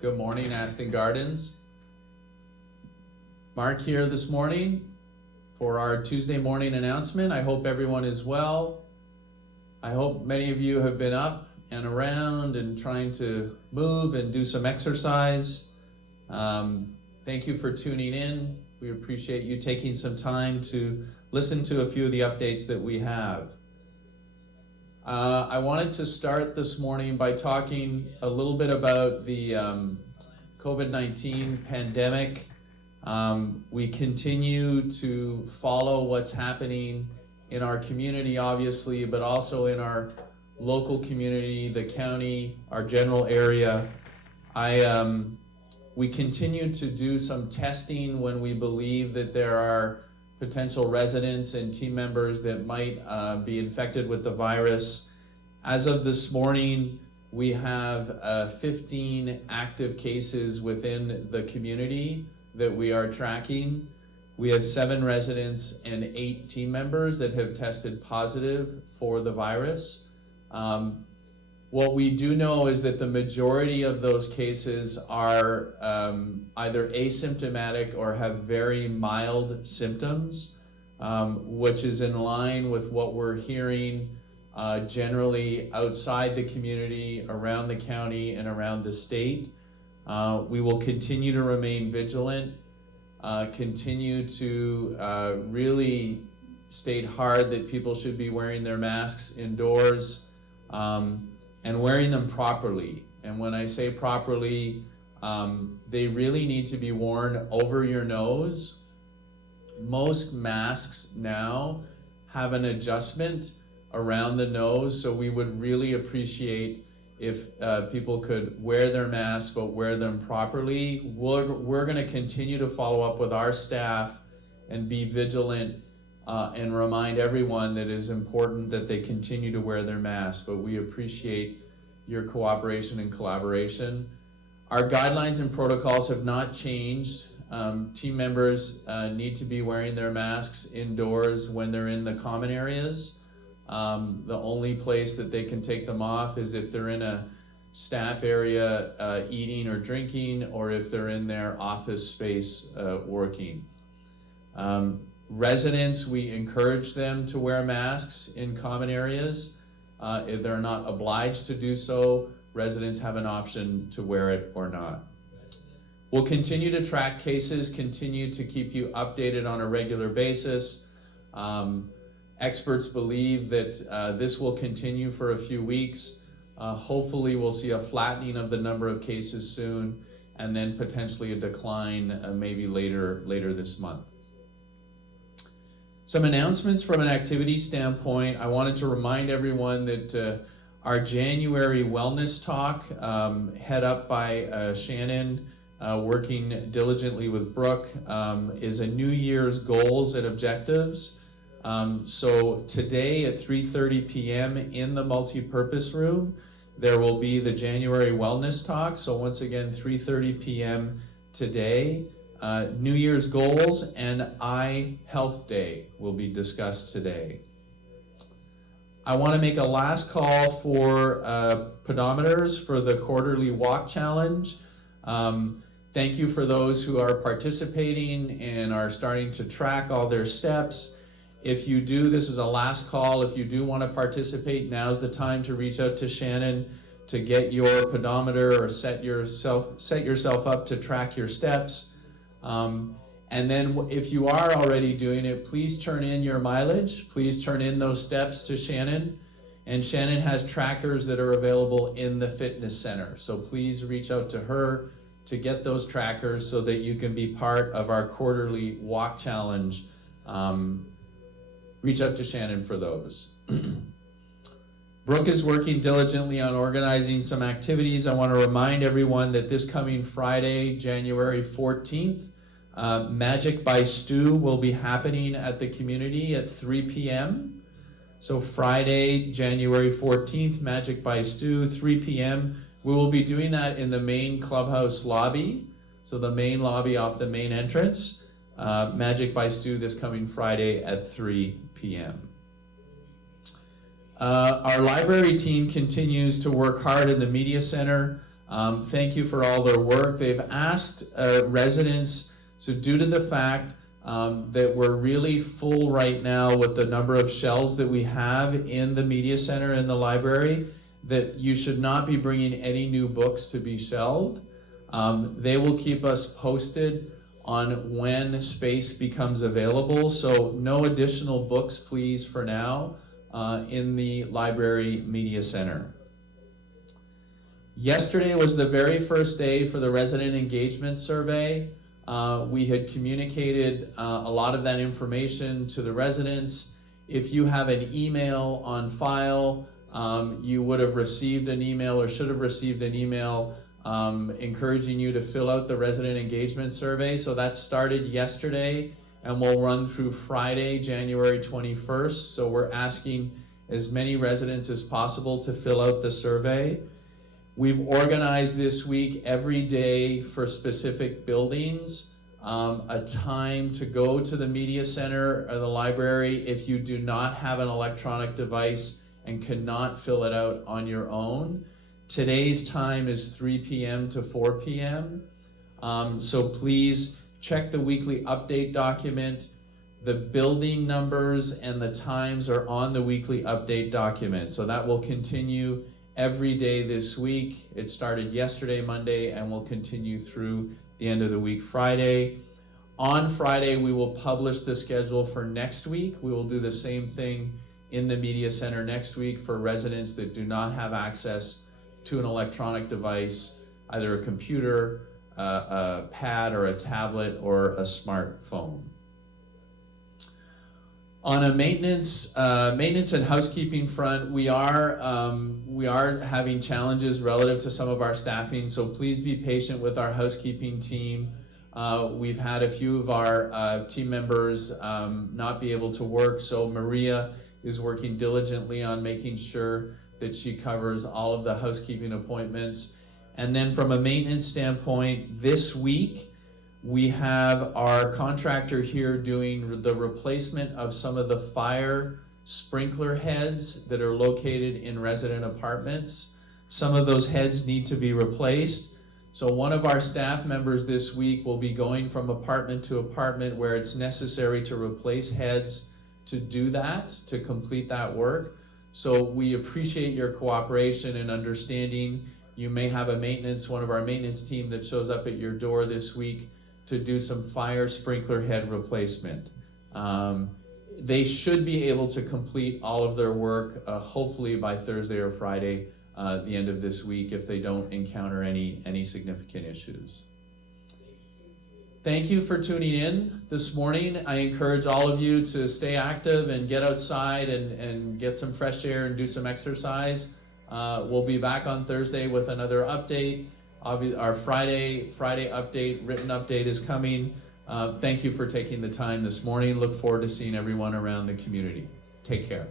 Good morning, Aston Gardens. Mark here this morning for our Tuesday morning announcement. I hope everyone is well. I hope many of you have been up and around and trying to move and do some exercise. Thank you for tuning in. We appreciate you taking some time to listen to a few of the updates that we have. I wanted to start this morning by talking a little bit about the COVID-19 pandemic. We continue to follow what's happening in our community, obviously, but also in our local community, the county, our general area. We continue to do some testing when we believe that there are potential residents and team members that might be infected with the virus. As of this morning, we have 15 active cases within the community that we are tracking. We have 7 residents and 8 team members that have tested positive for the virus. What we do know is that the majority of those cases are either asymptomatic or have very mild symptoms, which is in line with what we're hearing generally outside the community, around the county, and around the state. We will continue to remain vigilant, continue to really state hard that people should be wearing their masks indoors, and wearing them properly. And when I say properly, they really need to be worn over your nose. Most masks now have an adjustment around the nose, so we would really appreciate if people could wear their masks, but wear them properly. We're gonna continue to follow up with our staff and be vigilant and remind everyone that it is important that they continue to wear their masks, but we appreciate your cooperation and collaboration. Our guidelines and protocols have not changed. Team members need to be wearing their masks indoors when they're in the common areas. The only place that they can take them off is if they're in a staff area eating or drinking, or if they're in their office space working. Residents, we encourage them to wear masks in common areas. If they're not obliged to do so, residents have an option to wear it or not. We'll continue to track cases, continue to keep you updated on a regular basis. Experts believe that this will continue for a few weeks. Hopefully we'll see a flattening of the number of cases soon, and then potentially a decline maybe later this month. Some announcements from an activity standpoint. I wanted to remind everyone that our January wellness talk, head up by Shannon, working diligently with Brooke, is a New Year's goals and objectives. So today at 3:30 p.m. in the multi-purpose room, there will be the January wellness talk. So once again, 3:30 p.m. today. New Year's goals and Eye Health Day will be discussed today. I want to make a last call for pedometers for the quarterly walk challenge. Thank you for those who are participating and are starting to track all their steps. If you do, this is a last call. If you do want to participate, now's the time to reach out to Shannon to get your pedometer or set yourself up to track your steps. And then if you are already doing it, please turn in your mileage. Please turn in those steps to Shannon. And Shannon has trackers that are available in the fitness center. So please reach out to her to get those trackers so that you can be part of our quarterly walk challenge. Reach out to Shannon for those. Brooke is working diligently on organizing some activities. I want to remind everyone that this coming Friday, January 14th, Magic by Stu will be happening at the community at 3 p.m. So Friday, January 14th, Magic by Stu, 3 p.m. We will be doing that in the main clubhouse lobby. So the main lobby off the main entrance. Magic by Stu this coming Friday at 3 p.m. Our library team continues to work hard in the media center. Thank you for all their work. They've asked residents, so due to the fact that we're really full right now with the number of shelves that we have in the media center and the library, that you should not be bringing any new books to be shelved. They will keep us posted on when space becomes available, so no additional books, please, for now, in the library media center. Yesterday was the very first day for the resident engagement survey. We had communicated a lot of that information to the residents. If you have an email on file, you would have received an email or should have received an email encouraging you to fill out the resident engagement survey. So that started yesterday and will run through Friday, January 21st. So we're asking as many residents as possible to fill out the survey. We've organized this week every day for specific buildings, a time to go to the media center or the library if you do not have an electronic device and cannot fill it out on your own. Today's time is 3 p.m. to 4 p.m. So please check the weekly update document. The building numbers and the times are on the weekly update document. So that will continue every day this week. It started yesterday, Monday, and will continue through the end of the week, Friday. On Friday, we will publish the schedule for next week. We will do the same thing in the media center next week for residents that do not have access to an electronic device, either a computer, a pad, or a tablet, or a smartphone. On a maintenance and housekeeping front, we are having challenges relative to some of our staffing, so please be patient with our housekeeping team. We've had a few of our team members not be able to work, so Maria is working diligently on making sure that she covers all of the housekeeping appointments. And then from a maintenance standpoint, this week, we have our contractor here doing the replacement of some of the fire sprinkler heads that are located in resident apartments. Some of those heads need to be replaced. So one of our staff members this week will be going from apartment to apartment where it's necessary to replace heads to do that, to complete that work. So we appreciate your cooperation and understanding. You may have one of our maintenance team that shows up at your door this week to do some fire sprinkler head replacement. They should be able to complete all of their work hopefully by Thursday or Friday, the end of this week, if they don't encounter any significant issues. Thank you for tuning in this morning. I encourage all of you to stay active and get outside and get some fresh air and do some exercise. We'll be back on Thursday with another update. Our Friday update, written update is coming. Thank you for taking the time this morning. Look forward to seeing everyone around the community. Take care.